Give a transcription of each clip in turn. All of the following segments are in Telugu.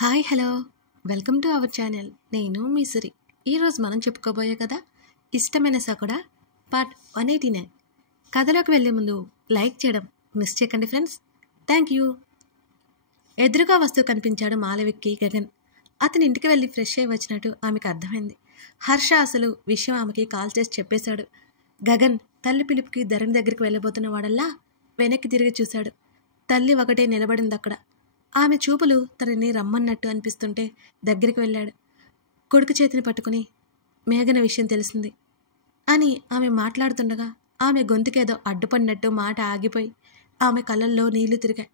Hi hello welcome to our channel. నేను మీ సిరి. ఈరోజు మనం చెప్పుకోబోయే కదా ఇష్టమైన సకుడా పార్ట్ 189. కథలోకి వెళ్ళే ముందు లైక్ చేయడం మిస్ చేయకండి ఫ్రెండ్స్. Thank you. ఎదురుగా వస్తూ కనిపించాడు మాలవిక్కి గగన్. అతని ఇంటికి వెళ్ళి ఫ్రెష్ అయి వచ్చినట్టు ఆమెకు అర్థమైంది. హర్ష అసలు విషయం ఆమెకి కాల్ చేసి చెప్పేశాడు. గగన్ తల్లి పిలుపుకి ధరణి దగ్గరికి వెళ్ళబోతున్న వాడల్లా వెనక్కి తిరిగి చూశాడు. తల్లి ఒకటే నిలబడింది అక్కడ. ఆమె చూపులు తనని రమ్మన్నట్టు అనిపిస్తుంటే దగ్గరికి వెళ్ళాడు. కొడుకు చేతిని పట్టుకుని మేఘన విషయం తెలిసింది అని ఆమె మాట్లాడుతుండగా ఆమె గొంతుకేదో అడ్డుపడినట్టు మాట ఆగిపోయి ఆమె కళ్ళల్లో నీళ్లు తిరిగాయి.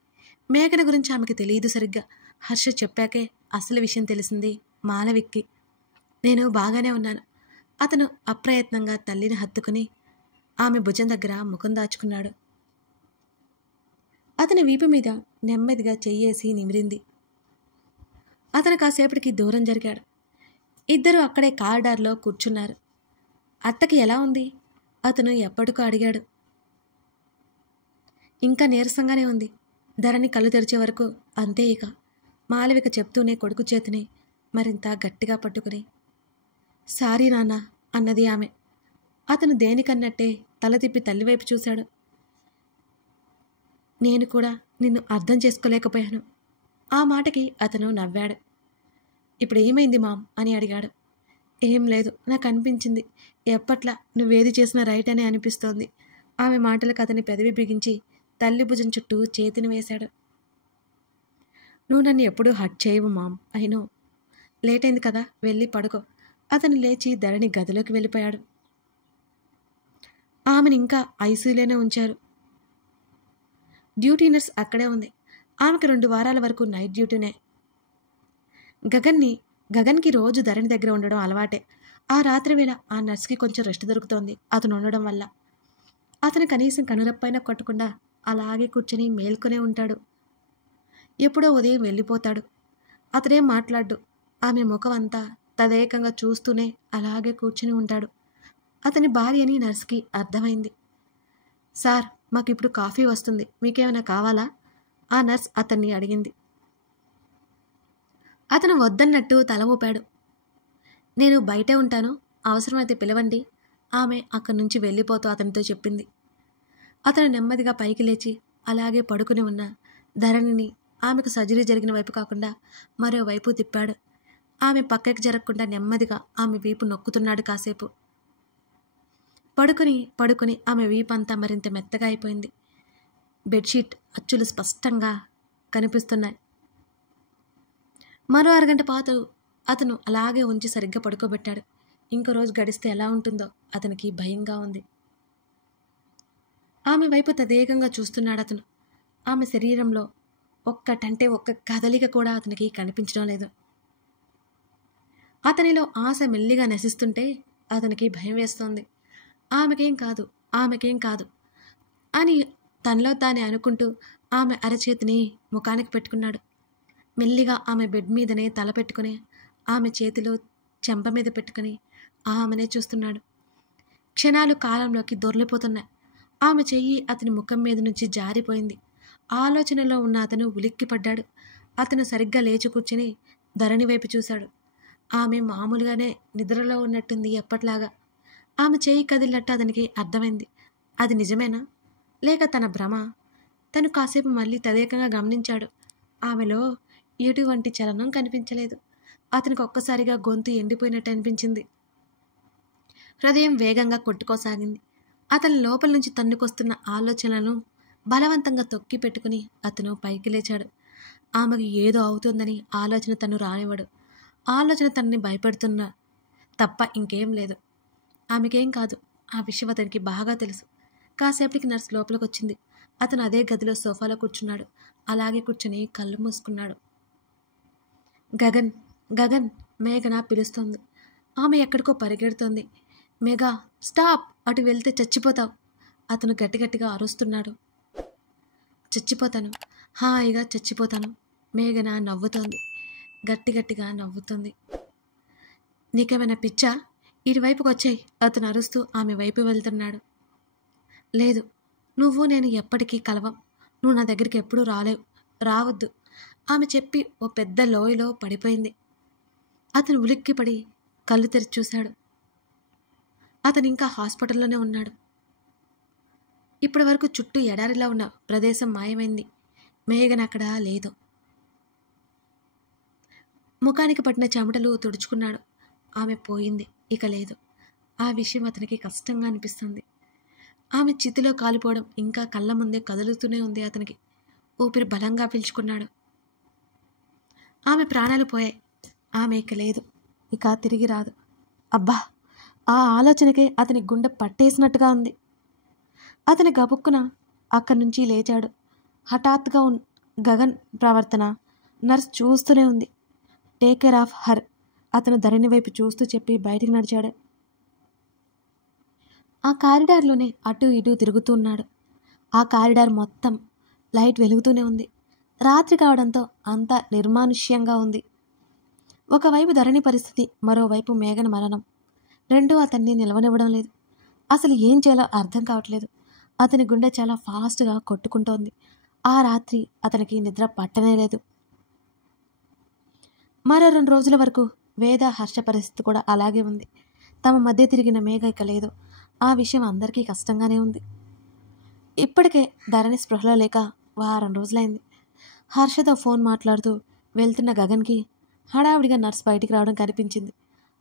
మేఘన గురించి ఆమెకి తెలియదు సరిగ్గా. హర్ష చెప్పాకే అసలు విషయం తెలిసింది మాలవిక్కి. నేను బాగానే ఉన్నాను. అతను అప్రయత్నంగా తల్లిని హత్తుకుని ఆమె భుజం దగ్గర ముఖం దాచుకున్నాడు. అతని వీపు మీద నెమ్మదిగా చెయ్యేసి నిమిరింది. అతను కాసేపటికి దూరం జరిగాడు. ఇద్దరు అక్కడే కారిడార్లో కూర్చున్నారు. అత్తకి ఎలా ఉంది? అతను ఎప్పటికో అడిగాడు. ఇంకా నీరసంగానే ఉంది. ధరణి కళ్ళు తెరిచే వరకు అంతే ఇక. మాలవిక చెప్తూనే కొడుకు చేతిని మరింత గట్టిగా పట్టుకుని సారీ నాన్న అన్నది ఆమె. అతను దేనికన్నట్టే తల తిప్పి తల్లివైపు చూశాడు. నేను కూడా నిన్ను అర్థం చేసుకోలేకపోయాను. ఆ మాటకి అతను నవ్వాడు. ఇప్పుడు ఏమైంది మామ్ అని అడిగాడు. ఏం లేదు, నాకు అనిపించింది ఎప్పట్లా నువ్వేది చేసినా రైట్ అనే అనిపిస్తోంది. ఆమె మాటలకు అతని పెదవి బిగించి తల్లి భుజం చుట్టూ చేతిని వేశాడు. నువ్వు నన్ను ఎప్పుడూ హర్ట్ చేయవు మామ్. అయినో లేట్ అయింది కదా, వెళ్ళి పడుకో. అతను లేచి ధరణి గదిలోకి వెళ్ళిపోయాడు. ఆమెను ఇంకా ఐసీయూలోనే ఉంచారు. డ్యూటీ నర్స్ అక్కడే ఉంది. ఆమెకు 2 వారాల వరకు నైట్ డ్యూటీనే. గగన్కి రోజు ధరణి దగ్గర ఉండడం అలవాటే. ఆ రాత్రి వేళ ఆ నర్స్కి కొంచెం రెస్ట్ దొరుకుతోంది అతను ఉండడం వల్ల. అతను కనీసం కనురెప్పైనా కొట్టకుండా అలాగే కూర్చొని మేల్కొనే ఉంటాడు. ఎప్పుడో ఉదయం వెళ్ళిపోతాడు. అతనేం మాట్లాడు. ఆమె ముఖం అంతా తదేకంగా చూస్తూనే అలాగే కూర్చుని ఉంటాడు. అతని భార్యని నర్స్కి అర్థమైంది. సార్, మాకు ఇప్పుడు కాఫీ వస్తుంది, మీకేమైనా కావాలా? ఆ నర్స్ అతన్ని అడిగింది. అతను వద్దన్నట్టు తల ఊపాడు. నేను బయటే ఉంటాను, అవసరమైతే పిలవండి, ఆమె అక్కడి నుంచి వెళ్ళిపోతూ అతనితో చెప్పింది. అతను నెమ్మదిగా పైకి లేచి అలాగే పడుకుని ఉన్న ధరణిని ఆమెకు సర్జరీ జరిగిన వైపు కాకుండా మరోవైపు తిప్పాడు. ఆమె పక్కకి జరగకుండా నెమ్మదిగా ఆమె వీపు నొక్కుతున్నాడు కాసేపు. పడుకుని ఆమె వీపంతా మరింత మెత్తగా అయిపోయింది. బెడ్షీట్ అచ్చులు స్పష్టంగా కనిపిస్తున్నాయి. మరో అరగంట పాటు అతను అలాగే ఉంచి సరిగ్గా పడుకోబెట్టాడు. ఇంకో రోజు గడిస్తే ఎలా ఉంటుందో అతనికి భయంగా ఉంది. ఆమె వైపు తదేకంగా చూస్తున్నాడు అతను. ఆమె శరీరంలో ఒక్క కదలిక కూడా అతనికి కనిపించడం లేదు. అతనిలో ఆశ మెల్లిగా నశిస్తుంటే అతనికి భయం వేస్తోంది. ఆమెకేం కాదు అని తనలో తానే అనుకుంటూ ఆమె అరచేతిని ముఖానికి పెట్టుకున్నాడు. మెల్లిగా ఆమె బెడ్ మీదనే తల పెట్టుకుని ఆమె చేతిలో చెంప మీద పెట్టుకుని ఆమెనే చూస్తున్నాడు. క్షణాలు కాలంలోకి దొర్లిపోతున్నాయి. ఆమె చెయ్యి అతని ముఖం మీద నుంచి జారిపోయింది. ఆలోచనలో ఉన్న అతను ఉలిక్కిపడ్డాడు. అతను సరిగ్గా లేచి కూర్చుని ధరణి వైపు చూశాడు. ఆమె మామూలుగానే నిద్రలో ఉన్నట్టుంది ఎప్పట్లాగా. ఆమె చేయి కదిలినట్టు అతనికి అర్థమైంది. అది నిజమేనా లేక తన భ్రమ? తను కాసేపు మళ్ళీ తదేకంగా గమనించాడు. ఆమెలో ఎటువంటి చలనం కనిపించలేదు. అతనికి ఒక్కసారిగా గొంతు ఎండిపోయినట్టు అనిపించింది. హృదయం వేగంగా కొట్టుకోసాగింది. అతని లోపల నుంచి తన్నుకొస్తున్న ఆలోచనలను బలవంతంగా తొక్కి పెట్టుకుని అతను పైకి లేచాడు. ఆమెకు ఏదో అవుతుందని ఆలోచన తను రానివ్వడు. ఆలోచన తనని భయపెడుతున్నా తప్ప ఇంకేం లేదు. ఆమెకేం కాదు, ఆ విషయం అతనికి బాగా తెలుసు. కాసేపటికి నర్స్ లోపలికి వచ్చింది. అతను అదే గదిలో సోఫాలో కూర్చున్నాడు. అలాగే కూర్చుని కళ్ళు మూసుకున్నాడు. గగన్ మేఘన పిలుస్తోంది. ఆమె ఎక్కడికో పరిగెడుతోంది. మేఘా, స్టాప్, అటు వెళ్తే చచ్చిపోతావు. అతను గట్టిగట్టిగా అరుస్తున్నాడు. చచ్చిపోతాను, హాయిగా చచ్చిపోతాను. మేఘన నవ్వుతోంది, గట్టిగట్టిగా నవ్వుతుంది. నీకేమైనా పిచ్చా? ఇటువైపుకి వచ్చాయి. అతను అరుస్తూ ఆమె వైపు వెళ్తున్నాడు. లేదు, నువ్వు నేను ఎప్పటికీ కలవం. నువ్వు నా దగ్గరికి ఎప్పుడూ రాలేవు, రావద్దు. ఆమె చెప్పి ఓ పెద్ద లోయలో పడిపోయింది. అతను ఉలిక్కిపడి కళ్ళు తెరిచి చూశాడు. అతను ఇంకా హాస్పిటల్లోనే ఉన్నాడు. ఇప్పటి వరకు చుట్టూ ఎడారిలా ఉన్న ప్రదేశం మాయమైంది. మేఘన అక్కడ లేదు. ముఖానికి పట్టిన చెమటలు తుడుచుకున్నాడు. ఆమె పోయింది, ఇక లేదు. ఆ విషయం అతనికి కష్టంగా అనిపిస్తుంది. ఆమె చితిలో కాలిపోవడం ఇంకా కళ్ళ ముందే కదులుతూనే ఉంది. అతనికి ఊపిరి బలంగా పీల్చుకున్నాడు. ఆమె ప్రాణాలు పోయాయి. ఆమె ఇక లేదు, ఇక తిరిగి రాదు. అబ్బా, ఆ ఆలోచనకే అతని గుండె పట్టేసినట్టుగా ఉంది. అతని గబుక్కున అక్కడి నుంచి లేచాడు. హఠాత్తుగా గగన్ ప్రవర్తన నర్స్ చూస్తూనే ఉంది. టేక్ కేర్ ఆఫ్ హర్, అతను ధరణి వైపు చూస్తూ చెప్పి బయటికి నడిచాడు. ఆ కారిడార్లోనే అటు ఇటు తిరుగుతూ ఉన్నాడు. ఆ కారిడార్ మొత్తం లైట్ వెలుగుతూనే ఉంది. రాత్రి కావడంతో అంతా నిర్మానుష్యంగా ఉంది. ఒకవైపు ధరణి పరిస్థితి, మరోవైపు మేఘన మరణం. రెండూ అతన్ని నిలవనివ్వడం లేదు. అసలు ఏం చేయాలో అర్థం కావట్లేదు. అతని గుండె చాలా ఫాస్ట్గా కొట్టుకుంటోంది. ఆ రాత్రి అతనికి నిద్ర పట్టనే లేదు. మరో 2 రోజుల వరకు వేద హర్ష పరిస్థితి కూడా అలాగే ఉంది. తమ మధ్య తిరిగిన మేఘ ఇక లేదు. ఆ విషయం అందరికీ కష్టంగానే ఉంది. ఇప్పటికే ధరణి స్పృహలో లేక వారం రోజులైంది. హర్షతో ఫోన్ మాట్లాడుతూ వెళ్తున్న గగన్కి హడావిడిగా నర్స్ బయటికి రావడం కనిపించింది.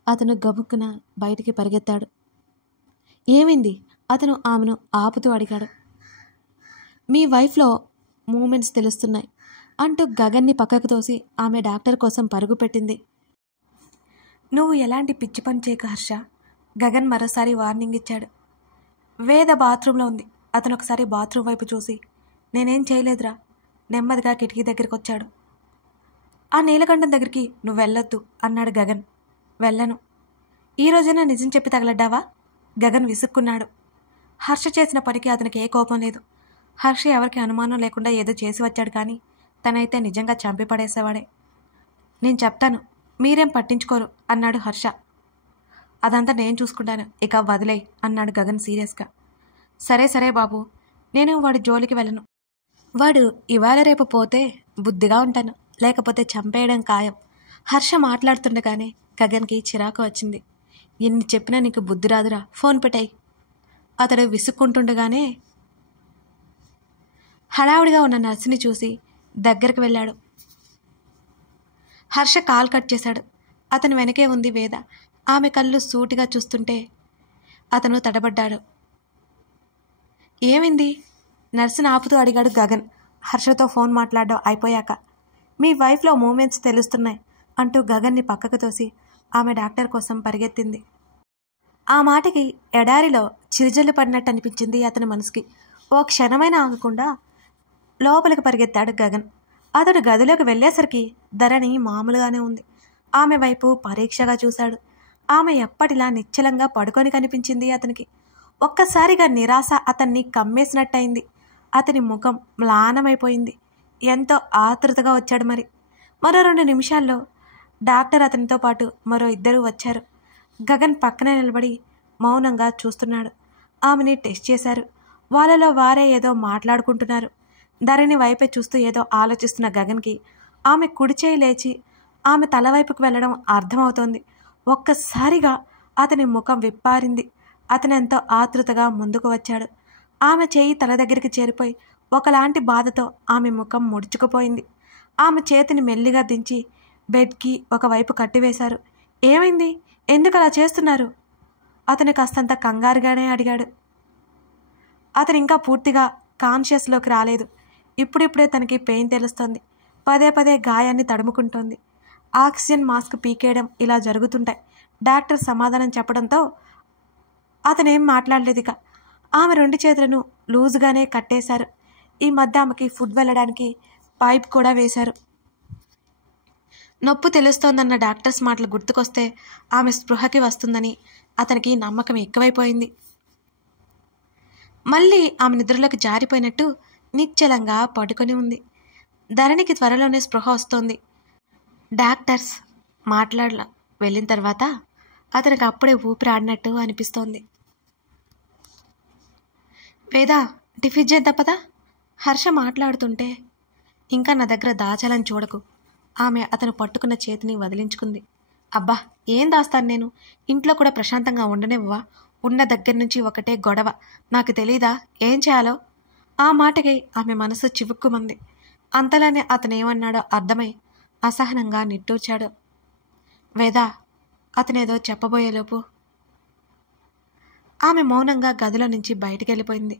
అతను గబుక్కున బయటికి పరిగెత్తాడు. ఏమైంది? అతను ఆమెను ఆపుతూ అడిగాడు. మీ వైఫ్లో మూమెంట్స్ తెలుస్తున్నాయి అంటూ గగన్ని పక్కకు తోసి ఆమె డాక్టర్ కోసం పరుగు పెట్టింది. నువ్వు ఎలాంటి పిచ్చి పని చేయకు హర్ష, గగన్ మరోసారి వార్నింగ్ ఇచ్చాడు. వేద బాత్రూంలో ఉంది. అతను ఒకసారి బాత్రూమ్ వైపు చూసి నేనేం చేయలేదురా, నెమ్మదిగా కిటికీ దగ్గరికి వచ్చాడు. ఆ నీలకంఠం దగ్గరికి నువ్వు వెళ్ళొద్దు అన్నాడు గగన్. వెళ్ళను. ఈరోజైనా నిజం చెప్పి తగలడ్డావా? గగన్ విసుక్కున్నాడు. హర్ష చేసిన పనికి అతనికి ఏ కోపం లేదు. హర్ష ఎవరికి అనుమానం లేకుండా ఏదో చేసి వచ్చాడు, కానీ తనైతే నిజంగా చంపి పడేసేవాడే. నేను చెప్తాను, మీరేం పట్టించుకోరు అన్నాడు హర్ష. అదంతా నేను చూసుకుంటాను, ఇక వదిలేయ్ అన్నాడు గగన్ సీరియస్గా. సరే సరే బాబు, నేను వాడి జోలికి వెళ్ళను. వాడు ఇవాళ రేపు పోతే బుద్ధిగా ఉంటాను, లేకపోతే చంపేయడం ఖాయం. హర్ష మాట్లాడుతుండగానే గగన్కి చిరాకు వచ్చింది. ఎన్ని చెప్పినా నీకు బుద్ధి రాదురా, ఫోన్ పెట్టాయి. అతడు విసుక్కుంటుండగానే హడావుడిగా ఉన్న నర్సుని చూసి దగ్గరకు వెళ్ళాడు. హర్ష కాల్ కట్ చేశాడు. అతని వెనకే ఉంది వేద. ఆమె కళ్ళు సూటిగా చూస్తుంటే అతను తడబడ్డాడు. ఏమైంది? నర్సును ఆపుతూ అడిగాడు గగన్ హర్షతో ఫోన్ మాట్లాడడం అయిపోయాక. మీ వైఫ్లో మూమెంట్స్ తెలుస్తున్నాయి అంటూ గగన్ని పక్కకు తోసి ఆమె డాక్టర్ కోసం పరిగెత్తింది. ఆ మాటకి ఎడారిలో చిరుజల్లు పడినట్టు అనిపించింది అతని మనసుకి. ఓ క్షణమైనా ఆగకుండా లోపలికి పరిగెత్తాడు గగన్. అతడు గదిలోకి వెళ్ళేసరికి ధరణి మామూలుగానే ఉంది. ఆమె వైపు పరీక్షగా చూశాడు. ఆమె ఎప్పటిలా నిశ్చలంగా పడుకొని కనిపించింది అతనికి. ఒక్కసారిగా నిరాశ అతన్ని కమ్మేసినట్టయింది. అతని ముఖం మ్లానమైపోయింది. ఎంతో ఆతృతగా వచ్చాడు మరి. మరో 2 నిమిషాల్లో డాక్టర్ అతనితో పాటు మరో 2 వచ్చారు. గగన్ పక్కనే నిలబడి మౌనంగా చూస్తున్నాడు. ఆమెని టెస్ట్ చేశారు. వాళ్ళలో వారే ఏదో మాట్లాడుకుంటున్నారు. ధరణి వైపే చూస్తూ ఏదో ఆలోచిస్తున్న గగన్కి ఆమె కుడి చేయి లేచి ఆమె తలవైపుకు వెళ్ళడం అర్థమవుతోంది. ఒక్కసారిగా అతని ముఖం విప్పారింది. అతను ఎంతో ఆతృతగా ముందుకు వచ్చాడు. ఆమె చేయి తల దగ్గరికి చేరిపోయి ఒకలాంటి బాధతో ఆమె ముఖం ముడుచుకుపోయింది. ఆమె చేతిని మెల్లిగా దించి బెడ్కి ఒకవైపు కట్టివేశారు. ఏమైంది? ఎందుకు అలా చేస్తున్నారు? అతను కాస్తంత కంగారుగానే అడిగాడు. అతను ఇంకా పూర్తిగా కాన్షియస్లోకి రాలేదు. ఇప్పుడిప్పుడే తనకి పెయిన్ తెలుస్తోంది. పదే పదే గాయాన్ని తడుముకుంటోంది. ఆక్సిజన్ మాస్క్ పీకేయడం ఇలా జరుగుతుంటాయి. డాక్టర్ సమాధానం చెప్పడంతో అతనేం మాట్లాడలేదు. ఇక ఆమె 2 చేతులను లూజుగానే కట్టేశారు. ఈ మధ్య ఆమెకి ఫుడ్ వెళ్ళడానికి పైప్ కూడా వేశారు. నొప్పి తెలుస్తోందన్న డాక్టర్స్ మాటలు గుర్తుకొస్తే ఆమె స్పృహకి వస్తుందని అతనికి నమ్మకం ఎక్కువైపోయింది. మళ్ళీ ఆమె నిద్రలోకి జారిపోయినట్టు నిశ్చలంగా పడుకొని ఉంది. ధరణికి త్వరలోనే స్పృహ వస్తోంది. డాక్టర్స్ మాట్లాడలా వెళ్ళిన తర్వాత అతనికి అప్పుడే ఊపిరాడినట్టు అనిపిస్తోంది. వేదా, టిఫిన్ చేద్దాం పదా? హర్ష మాట్లాడుతుంటే ఇంకా నా దగ్గర దాచాలని చూడకు. ఆమె అతను పట్టుకున్న చేతిని వదిలించుకుంది. అబ్బా, ఏం దాస్తాను నేను? ఇంట్లో కూడా ప్రశాంతంగా ఉండనివ్వవా? ఉన్న దగ్గర నుంచి ఒకటే గొడవ. నాకు తెలీదా ఏం చేయాలో? ఆ మాటకి ఆమె మనసు చివుక్కుమంది. అంతలోనే అతనేమన్నాడో అర్థమై అసహనంగా నిట్టూర్చాడు. వేదా, అతనేదో చెప్పబోయేలోపు ఆమె మౌనంగా గదిలో నుంచి బయటికెళ్ళిపోయింది.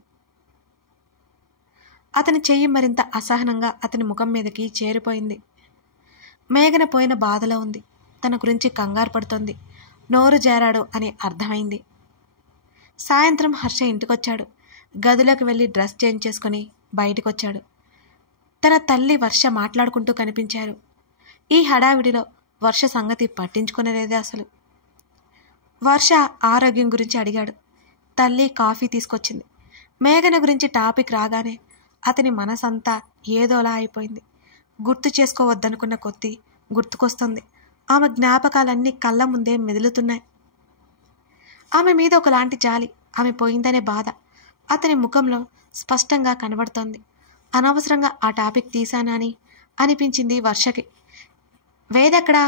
అతని చెయ్యి మరింత అసహనంగా అతని ముఖం మీదకి చేరిపోయింది. మేఘన పోయిన బాధలో ఉంది. తన గురించి కంగారు పడుతోంది. నోరు జారాడు అని అర్థమైంది. సాయంత్రం హర్ష ఇంటికొచ్చాడు. గదిలోకి వెళ్ళి డ్రెస్ చేంజ్ చేసుకుని బయటికొచ్చాడు. తన తల్లి వర్ష మాట్లాడుకుంటూ కనిపించారు. ఈ హడావిడిలో వర్ష సంగతి పట్టించుకునేదే అసలు. వర్ష ఆరోగ్యం గురించి అడిగాడు. తల్లి కాఫీ తీసుకొచ్చింది. మేఘన గురించి టాపిక్ రాగానే అతని మనసంతా ఏదోలా అయిపోయింది. గుర్తు చేసుకోవద్దనుకున్న కొద్దీ గుర్తుకొస్తుంది. ఆమె జ్ఞాపకాలన్నీ కళ్ళ ముందే మెదులుతున్నాయి. ఆమె మీద ఒకలాంటి జాలి, ఆమె పోయిందనే బాధ అతని ముఖంలో స్పష్టంగా కనబడుతోంది. అనవసరంగా ఆ టాపిక్ తీశానా అని అనిపించింది వర్షకి. వేదెక్కడా?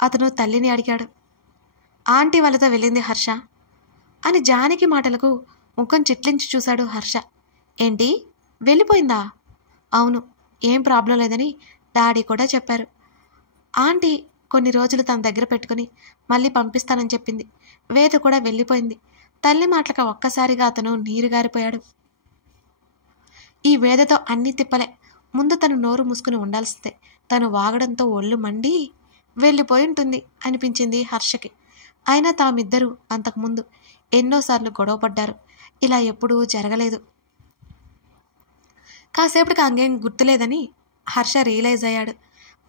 అతను తల్లిని అడిగాడు. ఆంటీ వాళ్ళతో వెళ్ళింది హర్ష అని జానకి మాటలకు ముఖం చిట్లించి చూశాడు హర్ష. ఏంటి, వెళ్ళిపోయిందా? అవును, ఏం ప్రాబ్లం లేదని డాడీ కూడా చెప్పారు. ఆంటీ కొన్ని రోజులు తన దగ్గర పెట్టుకుని మళ్ళీ పంపిస్తానని చెప్పింది. వేద కూడా వెళ్ళిపోయింది. తల్లి మాటలకు ఒక్కసారిగా అతను నీరుగారిపోయాడు. ఈ వేదతో అన్ని తిప్పలే. ముందు తను నోరు మూసుకుని ఉండాల్సిందే. తను వాగడంతో ఒళ్ళు మండి వెళ్ళిపోయి ఉంటుంది అనిపించింది హర్షకి. అయినా తామిద్దరూ అంతకుముందు ఎన్నోసార్లు గొడవపడ్డారు. ఇలా ఎప్పుడూ జరగలేదు. కాసేపటికి అంగేం గుర్తులేదని హర్ష రియలైజ్ అయ్యాడు.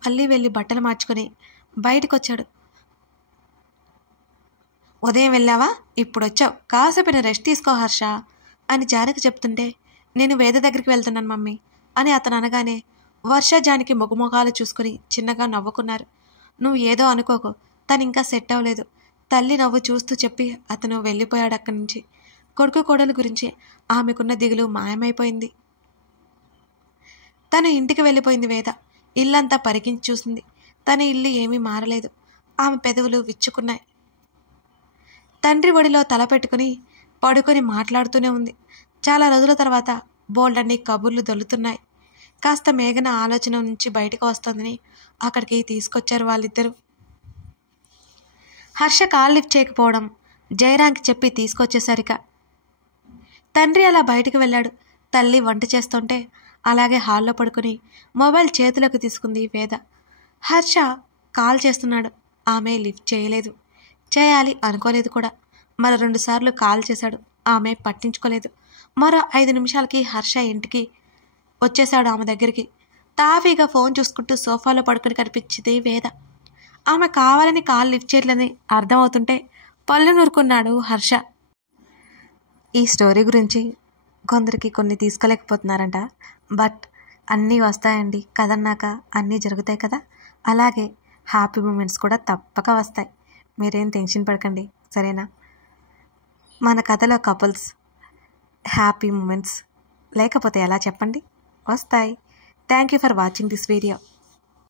మళ్ళీ వెళ్ళి బట్టలు మార్చుకుని బయటకొచ్చాడు. ఉదయం వెళ్ళావా? ఇప్పుడు వచ్చావు. కాసేపు రెస్ట్ తీసుకో హర్ష అని జానకి చెప్తుంటే, నేను వేద దగ్గరికి వెళ్తున్నాను మమ్మీ అని అతను అనగానే వర్ష జానకి ముఖముఖాలు చూసుకుని చిన్నగా నవ్వుకున్నారు. నువ్వు ఏదో అనుకోకు, తను ఇంకా సెట్ అవ్వలేదు. తల్లి నవ్వు చూస్తూ చెప్పి అతను వెళ్ళిపోయాడు అక్కడి నుంచి. కొడుకు కోడలు గురించి ఆమెకున్న దిగులు మాయమైపోయింది. తను ఇంటికి వెళ్ళిపోయింది వేద. ఇల్లంతా పరికించి చూసింది. తన ఇల్లు ఏమీ మారలేదు. ఆమె పెదవులు విచ్చుకున్నాయి. తండ్రి ఒడిలో తల పెట్టుకుని పడుకొని మాట్లాడుతూనే ఉంది. చాలా రోజుల తర్వాత బోల్డన్ని కబుర్లు దొల్లుతున్నాయి. కాస్త మేఘన ఆలోచన నుంచి బయటకు వస్తోందని అక్కడికి తీసుకొచ్చారు వాళ్ళిద్దరూ. హర్ష కాల్ లిఫ్ట్ చేయకపోవడం జయరాంకి చెప్పి తీసుకొచ్చేసరిక తండ్రి అలా బయటికి వెళ్ళాడు. తల్లి వంట చేస్తుంటే అలాగే హాల్లో పడుకుని మొబైల్ చేతిలోకి తీసుకుంది వేద. హర్ష కాల్ చేస్తున్నాడు. ఆమె లిఫ్ట్ చేయలేదు. చేయాలి అనుకోలేదు కూడా. మరో 2 సార్లు కాల్ చేశాడు. ఆమె పట్టించుకోలేదు. మరో 5 నిమిషాలకి హర్ష ఇంటికి వచ్చేశాడు ఆమె దగ్గరికి. తాఫీగా ఫోన్ చూసుకుంటూ సోఫాలో పడుకుని కనిపించింది వేద. ఆమె కావాలని కాల్ లిఫ్ట్ చేయలేదని అర్థమవుతుంటే పళ్ళు నూరుకున్నాడు హర్ష. ఈ స్టోరీ గురించి కొందరికి కొన్ని తీసుకోలేకపోతున్నారంట. బట్ అన్నీ వస్తాయండి. కథన్నాక అన్నీ జరుగుతాయి కదా. అలాగే హ్యాపీ మూమెంట్స్ కూడా తప్పక వస్తాయి. మీరేం టెన్షన్ పడకండి, సరేనా? మన కథలో కపుల్స్ హ్యాపీ మూమెంట్స్ లేకపోతే ఎలా చెప్పండి? వస్తాయి. Thank you for watching this video.